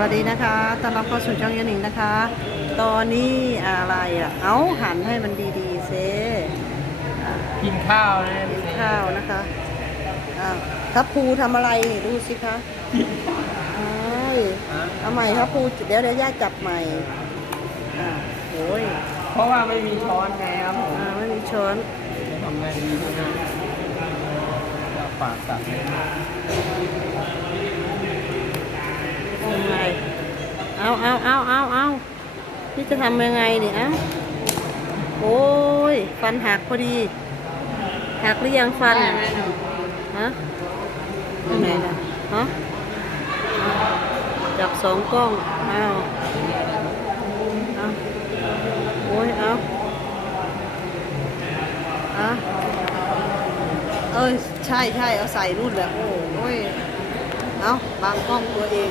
วัสดีนะคะต้อนรับเข้าสู่ช่องยานิงนะคะ ตอนนี้อะไรอะ เอาหันให้มันดีๆเซอ่ากินข้าวนะกินข้าวนะคะอ้าวทัพภูทำอะไรนี่ดูสิคะอ้ายเอาใหม่ทัพภูเดี๋ยวเดี๋ยวย่าจับใหม่อ่าโอ้ยเพราะว่าไม่มีช้อนไงครับผมอ่าไม่มีช้อนทำไงดีนะจะปากตัดเลย ทำไงเอาเอาเอาเอาเอานี่จะทำยังไงเนี่ยเอ้าโอ้ย ฟันหักพอดี หักหรือยังฟันได้ไหมหนูฮะยังไงล่ะฮะจับสองกล้องเอาเอาโอ้ยเอาเอาเอ้ยใช่ใช่เอาใส่นู่นแหละโอ้ยเอาบางกล้องตัวเอง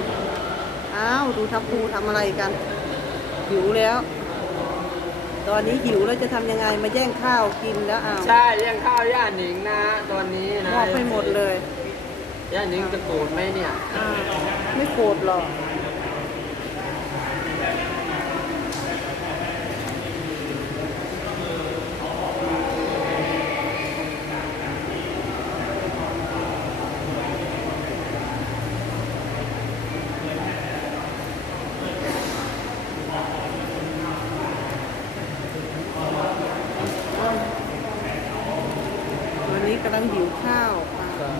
อาดูทัพภูทำอะไรกัน หิวแล้ว ตอนนี้หิวแล้วจะทำยังไงมาแย่งข้าวกินแล้วอ้าวใช่เลี้ยงข้าวย่าหนิงนะตอนนี้นะมอบให้หมดเลยย่าหนิงจะโกรธไหมเนี่ยอ่าไม่โกรธหรอกำลังหิวข้าวอะ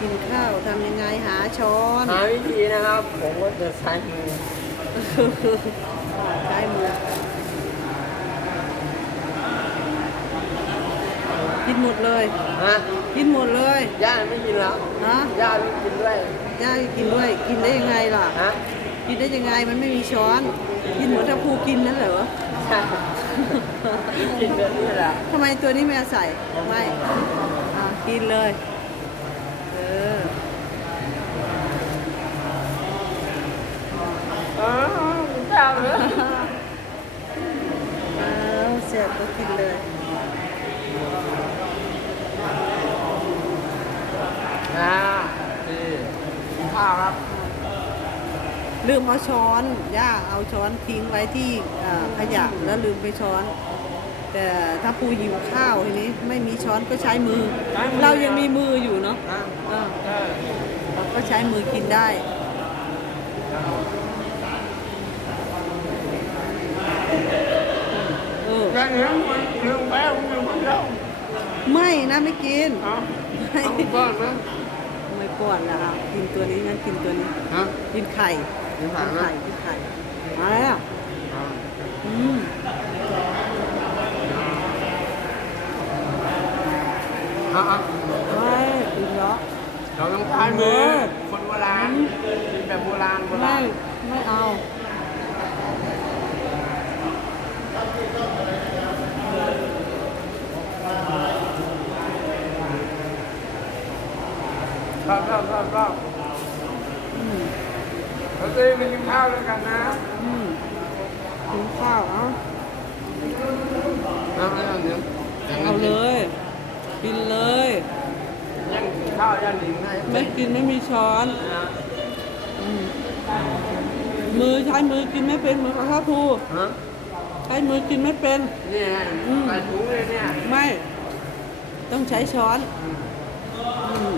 กินข้าวทำยังไงหาช้อนหาวิธีนะครับ ผมก็จะใช้มือใช้มือกินหมดเลยฮะกินหมดเลยย่าไม่กินแล้วนะย่าไม่กินด้วยย่ากินด้วย กินได้ยังไงล่ะฮะกินได้ยังไงมันไม่มีช้อน กินเหมือนถ้าภูกินนั่นเหรอ ใช่กินเดือนนี้แหละทำไมตัวนี้ไม่เอาใส่ไม่อะกินเลย เออเออเจ้าเลยเอาเสร็จก็กินเลย อ่าดีกินข้าวครับ ลืมเอาช้อนย่าเอาช้อนทิ้งไว้ที่อ่าขยะแล้วลืมไปช้อน แต่ถ้าปูหิวข้าวทีนี้ไม่มีช้อนก็ใช้มือใช้มือเรายังมีมืออยู่เนาะอะเออเออเราก็ใช้มือกินได้เออแกเหนียวมันเรื่องแป้งมันมันเล่าไม่นะไม่กินเอาเอาก้อนนะไม่ป้อนละอะกินตัวนี้งั้นกินตัวนี้ฮะกินไข่ กินผักนะไข่ไข่มาแล้วอืมเอาเอาไม่กินเนาะเราต้องใช้มือ คนโบราณกินแบบโบราณโบไม่ราณไม่เอาชอบชอบชอบชอบ เราจะไปกินข้าวด้วยกันนะอืมกินข้าวเอาเอาเอาเดี๋ยวเอาเลย กินเลย ยังกินข้าวยังหนิงให้ไม่กินไม่มีช้อนนะอืมมือใช้มือกินไม่เป็นเหมือนกับข้าวภูฮะใช้มือกินไม่เป็นนี่ไงอืมใส่ถุงเลยเนี่ย ไม่ ต้องใช้ช้อน อืม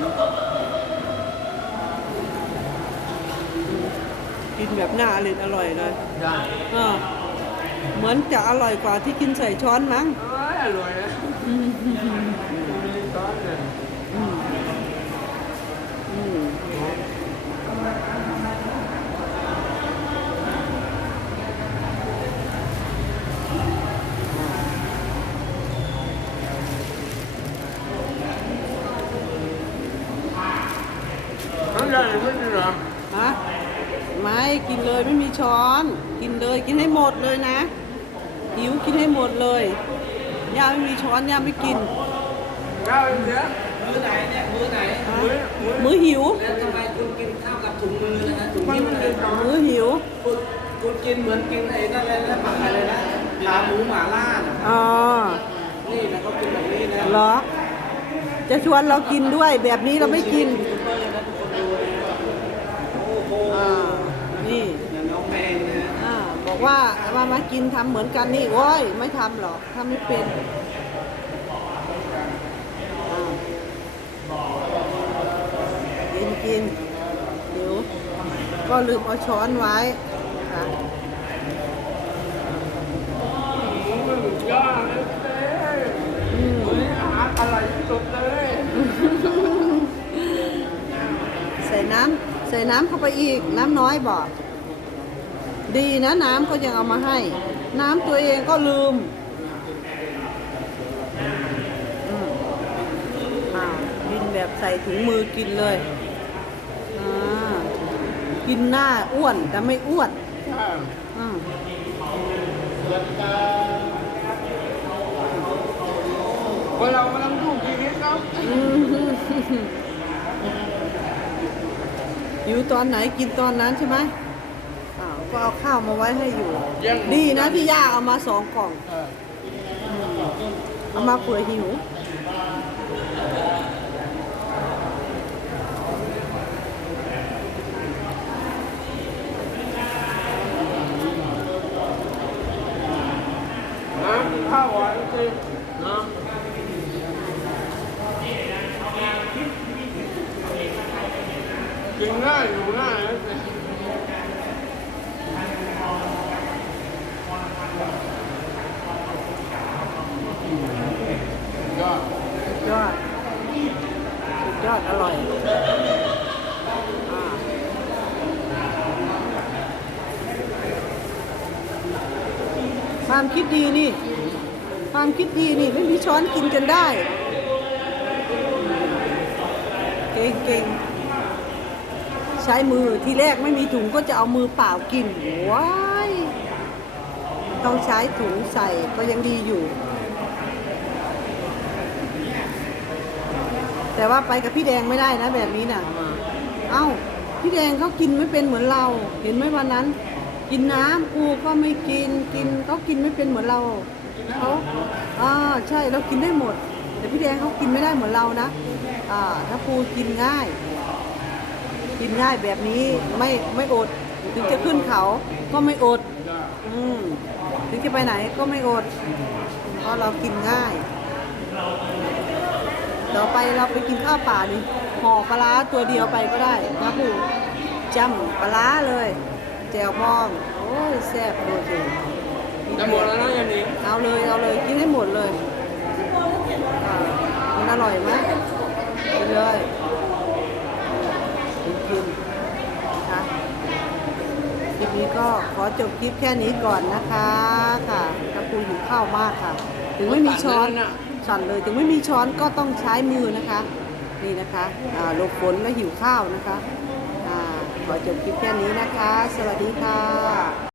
กินแบบน่าอร่อยอร่อยเลยได้อ่าเหมือนจะอร่อยกว่าที่กินใส่ช้อนมั้งเอ้ยอร่อยนะอืมอืมมีช้อนเนี่ยอืมอืมน้ำใหญ่ไม่กินเหรอฮะ ไม่กินเลยไม่มีช้อน กินเลยกินให้หมดเลยนะหิวกินให้หมดเลยย่าไม่มีช้อนย่าไม่กินข้าวเยอะมื้อไหนเนี่ยมื้อไหนฮะมื้อมื้อมื้อหิวแล้วทำไมคุณกินข้าวกับถุงมือนะฮะถุงมันนิ้วมันนะเป็นช้อนมื้อหิวคุณคุณกินเหมือนกินไอ้นั่นเลยนะหมาอะไรนะขาหมูหมาล่าน่ะอ๋อนี่นะเขากินแบบนี้นะเหรอจะชวนเรากินด้วยแบบนี้เราไม่กินยูทู บเบอร์นะทุกคนดูโอ้โหอ่าว่ามามากินทำเหมือนกันนี่โอ้ยไม่ทำหรอกทำไม่เป็นอ้าวกินกินเดี๋ยวก็ลืมเอาช้อนไว้ค่ะยอดเลยเต้วันนี้อาหารอร่อยที่สุดเลย ใส่น้ำ ใส่น้ำเข้าไปอีก น้ำน้อยบอกดีนะน้ำก็ยังเอามาให้ น้ำตัวเองก็ลืมอืมอ้าวกินแบบใส่ถุงมือกินเลยอ่ากินหน้าอ้วนแต่ไม่อ้วนอืมคนเรากำลังถูกชีวิตครับอืม อยู่ตอนไหนกินตอนนั้นใช่ไหมอ้าวก็เอาข้าวมาไว้ให้อยู่ ดีนะที่ย่าเอามาสองกล่อง เอามาเผื่อหิว น้ำกินข้าวหวานจริงนะกินง่า ยอดสุดยอดสุดยอด อร่อยความคิดดีนี่ ความคิดดีนี่ ไม่มีช้อนกินกันได้ เก่งเก่ง ใช้มือที่แรกไม่มีถุงก็จะเอามือเปล่ากินว้ายต้องใช้ถุงใส่ก็ยังดีอยู่ แต่ว่าไปกับพี่แดงไม่ได้นะแบบนี้น่ะ เอ้า พี่แดงเขากินไม่เป็นเหมือนเรา เห็นไหมวันนั้น กินน้ำปูก็ไม่กินกินเขากินไม่เป็นเหมือนเราเขาอ่าใช่เรากินได้หมด แต่พี่แดงเขากินไม่ได้เหมือนเรานะอ่าถ้าปูกินง่าย กินง่ายแบบนี้ไม่ไม่อด ถึงจะขึ้นเขาก็ไม่อด อืมถึงจะไปไหนก็ไม่อด เพราะเรากินง่าย ต่อไปเราไปกินข้าวป่านี่ห่อปลาร้าตัวเดียวไปก็ได้นะผู้จำปลาร้าเลยแจวบอง โอ้ยแซ่บโดยจริงจะหมดแล้วนะยันนี้เอาเลยเอาเลยกินให้หมดเลยอ่ามันอร่อยไหมกินเลยกินกินนะคะคลิป นี้ก็ขอจบคลิปแค่นี้ก่อนนะคะค่ะถ้าปูหิวข้าวมากค่ะ ถึงไม่มีช้อนสั่นเลย ถึงไม่มีช้อนก็ต้องใช้มือนะคะ นี่นะคะอ่าหลบฝนและหิวข้าวนะคะอ่าขอจบคลิปแค่นี้นะคะ สวัสดีค่ะ